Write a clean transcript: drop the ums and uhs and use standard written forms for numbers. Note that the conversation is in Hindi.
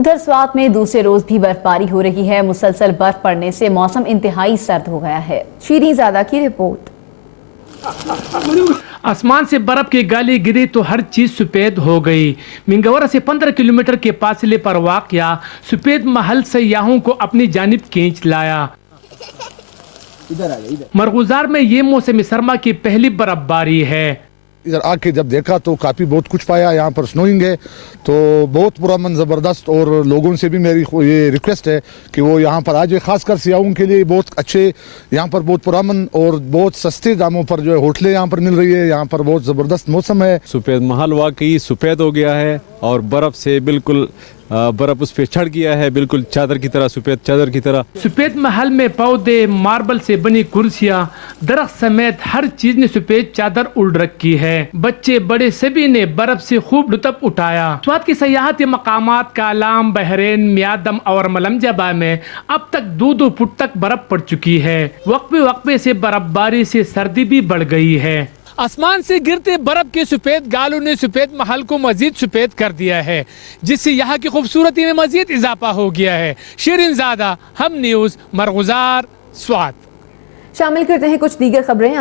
उधर स्वात में दूसरे रोज भी बर्फबारी हो रही है। मुसलसल बर्फ पड़ने से मौसम इंतहाई सर्द हो गया है। शीरीज़ादा की रिपोर्ट। आसमान से बर्फ की गाली गिरी तो हर चीज सफेद हो गई। मिंगवरा से 15 किलोमीटर के फासले पर वाक़या सफेद महल सयाहों को अपनी जानिब खींच लाया। मरगुजार में ये मौसम सरमा की पहली बर्फबारी है। इधर आके जब देखा तो काफ़ी बहुत कुछ पाया। यहाँ पर स्नोइंग है तो बहुत पुरअमन ज़बरदस्त, और लोगों से भी मेरी ये रिक्वेस्ट है कि वो यहाँ पर आ जाए। खासकर सियाहों के लिए बहुत अच्छे, यहाँ पर बहुत पुरअमन और बहुत सस्ते दामों पर जो है होटलें यहाँ पर मिल रही है। यहाँ पर बहुत ज़बरदस्त मौसम है। सफ़ेद महल वाकई सफ़ेद हो गया है और बर्फ़ से बिल्कुल बर्फ उस पे चढ़ गया है, बिल्कुल चादर की तरह, सफेद चादर की तरह। सफेद महल में पौधे, मार्बल से बनी कुर्सियां, दरख्त समेत हर चीज ने सफेद चादर उड़ रखी है। बच्चे बड़े सभी ने बर्फ से खूब लुत्फ उठाया। स्वात की सयाहती मकामात कालाम, बहरीन, मियादम और मलमजबा में अब तक 2-2 फुट तक बर्फ पड़ चुकी है। वक्फे वक्फे से बर्फबारी से सर्दी भी बढ़ गई है। आसमान से गिरते बर्फ के सफेद गालों ने सफेद महल को मजीद सफेद कर दिया है, जिससे यहाँ की खूबसूरती में मजीद इजाफा हो गया है। शीरीज़ादा, हम न्यूज़, मरगुजार, स्वात। शामिल करते हैं कुछ दीगर खबरें।